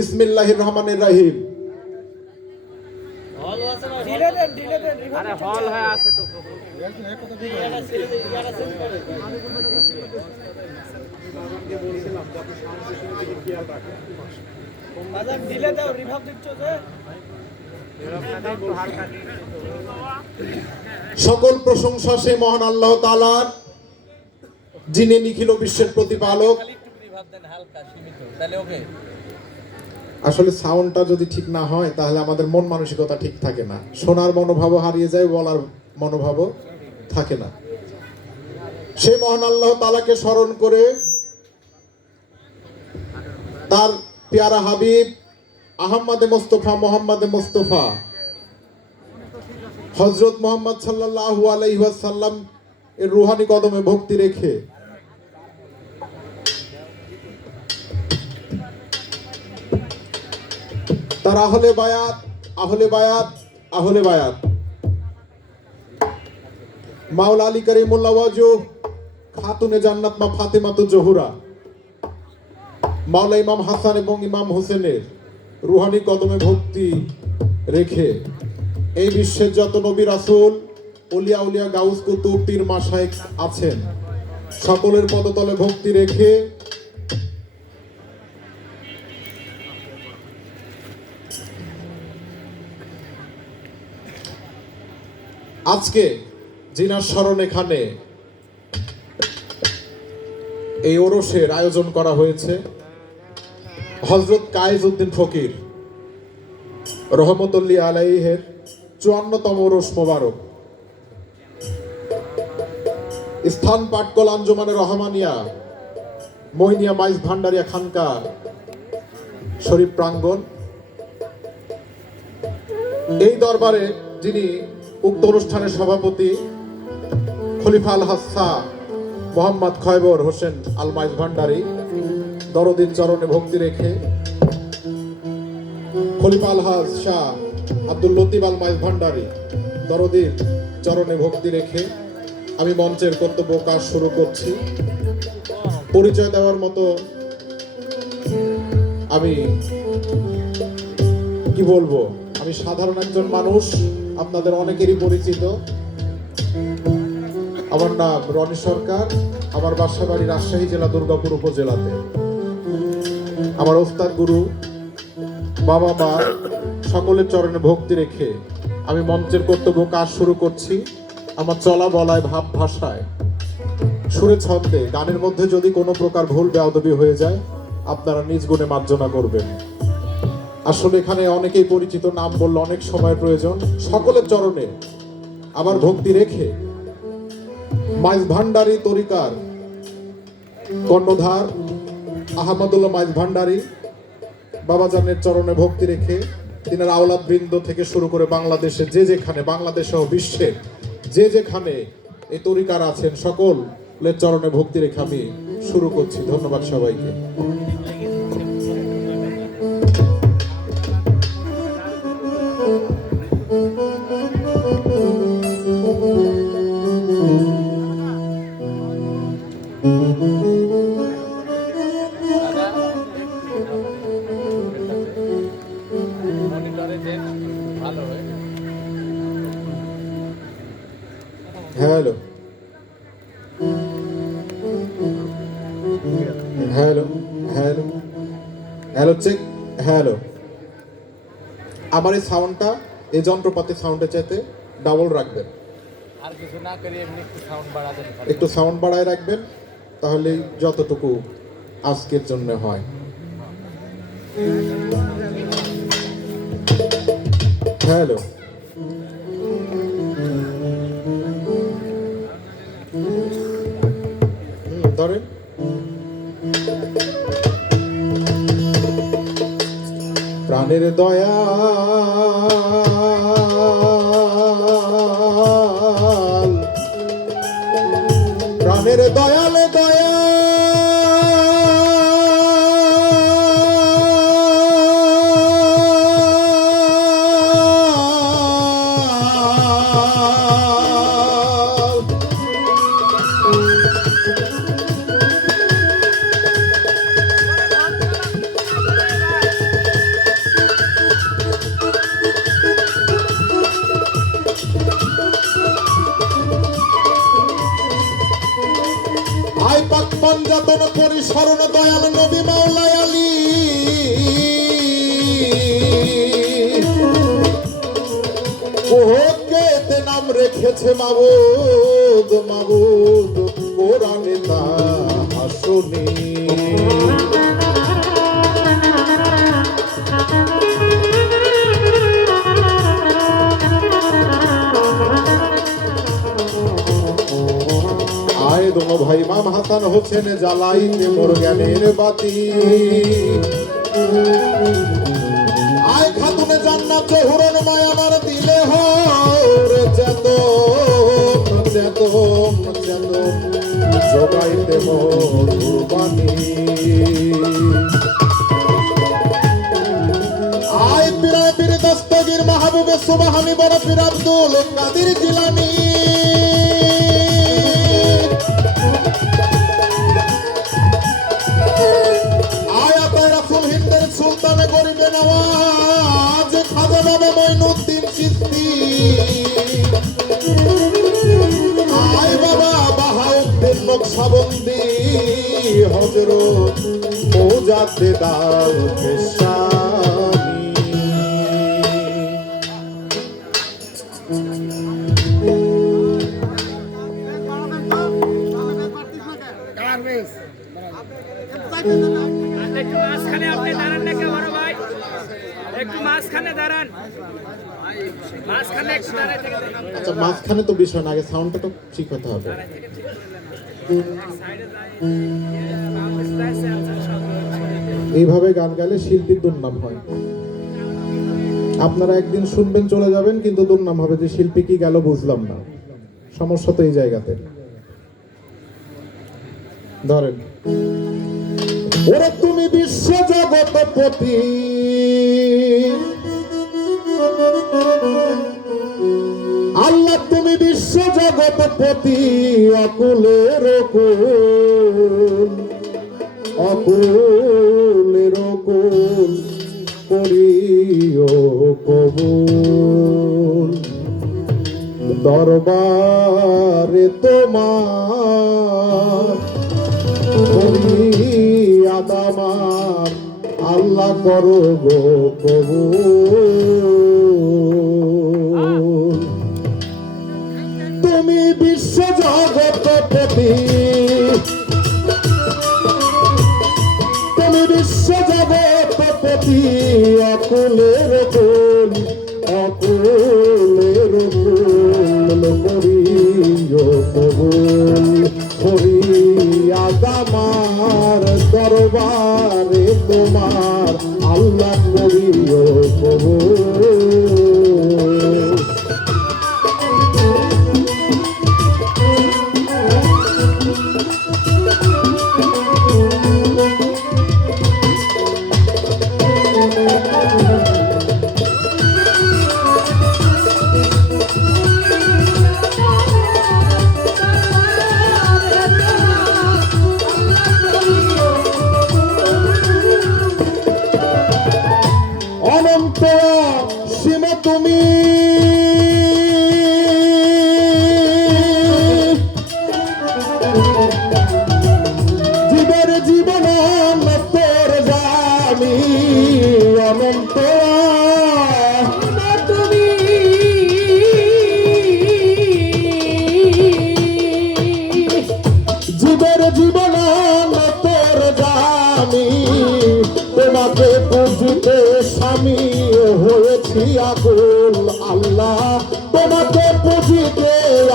বিসমিল্লাহির রহমানির রহিম। সকল প্রশংসা সে মহান আল্লাহ তালার যিনি নিখিল বিশ্বের প্রতিপালক। আসলে সাউন্ডটা যদি ঠিক না হয়, তাহলে আমাদের মন মানসিকতা ঠিক থাকে না। শোনার মনোভাবও হারিয়ে যায়, বলার মনোভাবও থাকে না। সেই মহান আল্লাহ তালাকে স্মরণ করে তার পেয়ারা হাবিব আহম্মদে মোস্তফা, মোহাম্মদে মোস্তফা হজরত মোহাম্মদ সাল্লাল্লাহু আলাইহি ওয়াসাল্লাম এর রুহানি কদমে ভক্তি রেখে তার আহলে বায়াত আহলে বায়াত আহলে বায়াত। মাওলা আলী করিমুল্লাহ ওয়াজু খাতুনে জান্নাত মা ফাতেমাতু জহুরা। মাওলা ইমাম হাসান এবং ইমাম হোসেনের রুহানি কদমে ভক্তি রেখে এই বিশ্বের যত নবী রাসূল, উলিয়া উলিয়া গাউস কুতুব পীর মাশায়েখ আছেন, সকলের পদতলে ভক্তি রেখে আজকে জিনার স্মরণ এখানে এই ওরসের আয়োজন করা হয়েছে। হজরত কায়েজ উদ্দিন ফকির রহমতুল্লি আলাইহের চুয়ান্নতম ওরস মোবারক। স্থান পাটকল আঞ্জুমানের রহমানিয়া, মহিনিয়া মাইজ ভান্ডারিয়া খানকা শরীফ প্রাঙ্গণ। এই দরবারে যিনি উক্ত অনুষ্ঠানের সভাপতি খলিফা আল হাসা মোহাম্মদ খয়বর হোসেন আলমাইজ ভান্ডারি, দরদিন চরণে ভক্তি রেখে খলিফা আলহাজ শাহ আব্দুল লতিফ আলমাইজ ভান্ডারি দরদির চরণে ভক্তি রেখে আমি মঞ্চের কর্তব্য কাজ শুরু করছি। পরিচয় দেওয়ার মতো আমি কি বলব? আমি সাধারণ একজন মানুষ। আপনাদের অনেকেরই পরিচিত। আমার নাম রনি সরকার। আমার বাসা বাড়ি রাজশাহী জেলা, দুর্গাপুর উপজেলাতে। আমার ওস্তাদ গুরু, বাবা, মা, সকলের চরণে ভক্তি রেখে আমি মঞ্চের কর্তব্য কাজ শুরু করছি। আমার চলা বলায়, ভাব ভাষায়, সুরে ছন্দে, গানের মধ্যে যদি কোনো প্রকার ভুল, বেয়াদবি হয়ে যায়, আপনারা নিজ গুণে মার্জনা করবেন। আসলে এখানে অনেকেই পরিচিত, নাম বললে অনেক সময় প্রয়োজন। সকলের চরণে আবার ভক্তি রেখে মাইজ ভান্ডারি তরিকার কর্ণধার আহমদুল্লাহ মাইজ ভান্ডারি বাবাজানের চরণে ভক্তি রেখে তিনার আওলাদ বৃন্দ থেকে শুরু করে বাংলাদেশে যে যেখানে, বাংলাদেশ সহ বিশ্বের যে যেখানে এই তরিকার আছেন, সকলের চরণে ভক্তি রেখে আমি শুরু করছি। ধন্যবাদ সবাইকে। Hello hello hello hello check hello আমার এই সাউন্ডটা এই যন্ত্রপাতি সাউন্ডের চাইতে ডাবল রাখবেন। আর কিছু না করে এমনি একটু সাউন্ড একটু সাউন্ড বাড়ায় রাখবেন তাহলে যতটুকু আজকের জন্য হয়। হ্যালো। ধরেন। প্রাণের দয়াল প্রাণের স্মরণ দয়াল নবী মাওলায় আলী। ওকেতে নাম রেখেছে মাবুদ মাবুদ কোরআনে তা হাসুনি দোনো ভাই মাম হাসান হোসেন জ্বালাইতে মোর জ্ঞানের বাতি। আয় খাতুনে জান্নাত জহুরন মায় আমার দিলে হরে চেত চেত চেত জগাইতে মোর কুরবানি আয় পিরায় পীর দস্তগীর মাহবুবে সুবহানি বড় পীর আব্দুল কাদির জিলানী। নওয়াজ খাজা বাবা মঈনুদ্দিন চিশতি আয় বাবা বাহাউদ্দিন নকশবন্দি হযরত মুজাদ্দিদাল পেশানি একটু মাঝখানে আপনি দাঁড়ান না কেন বড় ভাই একটু মাঝখানে দাঁড়ান। মাঝখানে একটু দাঁড়ায় থেকে আচ্ছা মাঝখানে তো বিষয় না আগে সাউন্ডটা তো ঠিক হতে হবে। এইভাবে গান গাইলে শিল্পীর দুর্নাম হয়। আপনারা একদিন শুনবেন চলে যাবেন কিন্তু দুর্নাম হবে যে শিল্পী কি গেল বুঝলাম না। সমস্যা তো এই জায়গাতে। ধরেন ওরে তুমি বিশ্ব জগৎপতি। আল্লাহ, তুমি বিশ্ব অকুলের কুল অকুলের কুল করিও কবুল। দরবারে তোমার আদামার আল্লাহ করো গো কবুল। বিশ্ব জগৎপতি তুমি বিশ্ব জগৎপতি অকুলের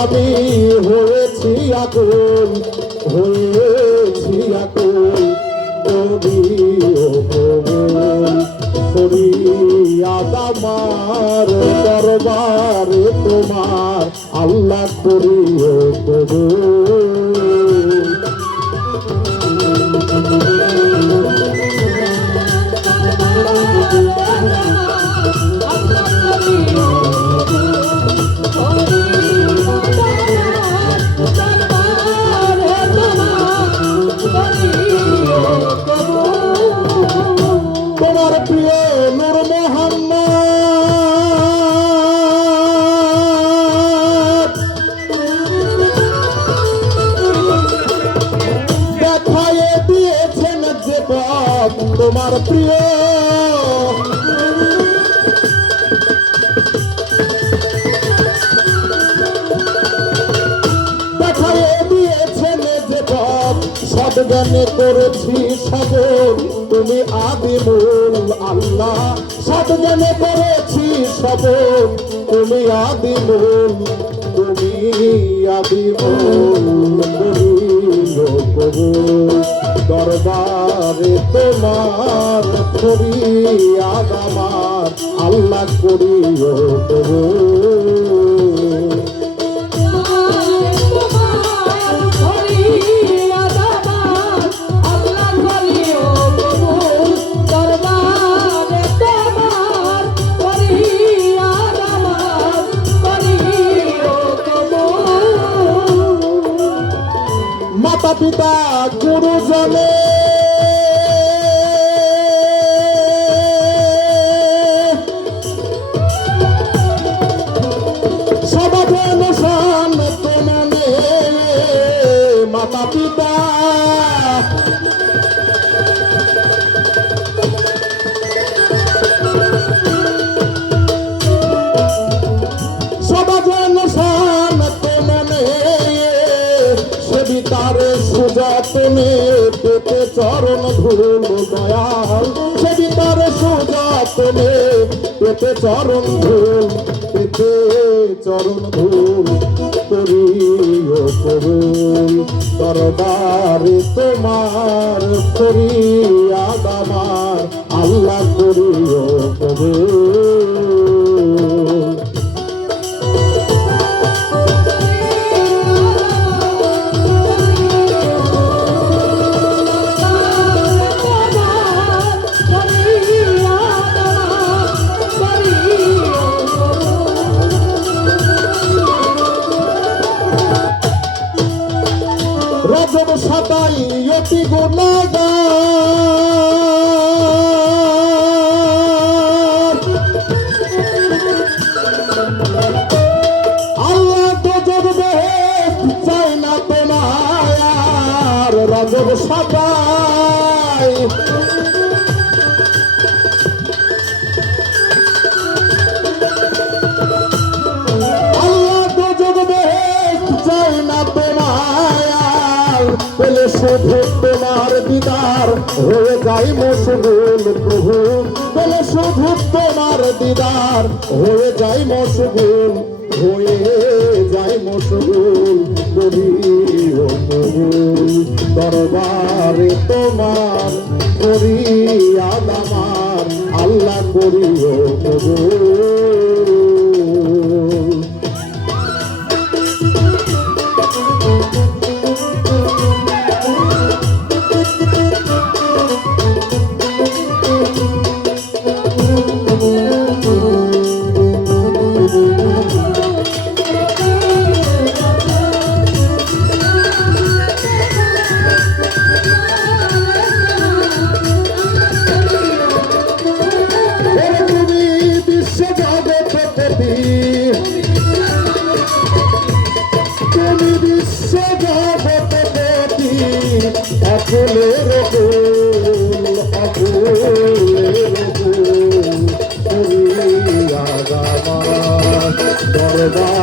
আমি হয়েছি আকুল হয়েছি আকুল কবি কবুল। দরবার তোমার আল্লাহ করিও কবুল। জ্ঞানে করেছি সবল তুমি আদিমুল আল্লাহ। সব জ্ঞানে করেছি সবল তুমি আদিমুল তুমি আদিমুল দরবারে তোমার ফরিয়াদ আমার। আল্লাহ করিও কবুল মাতা পিতা সেবিতারে সুজাতনে পেতে চরণ ধুল দয়াল। সেবিতারে সুজাতনে পেতে চরণ ধুল পেতে চরণ ধুল করিও কবুল দরবারে তোমার ফরিয়াদ আমার আল্লাহ করিও কবুল যাই মশগুল প্রভু। পেলে শুধু তোমার দিদার, হয়ে যাই মশগুল, হয়ে যাই মশগুল দরবারে তোমার করিয়াদ আমার আল্লাহ করিও কবুল অকুলের কুল অকুলের কুল তুমি আগামার দরবারে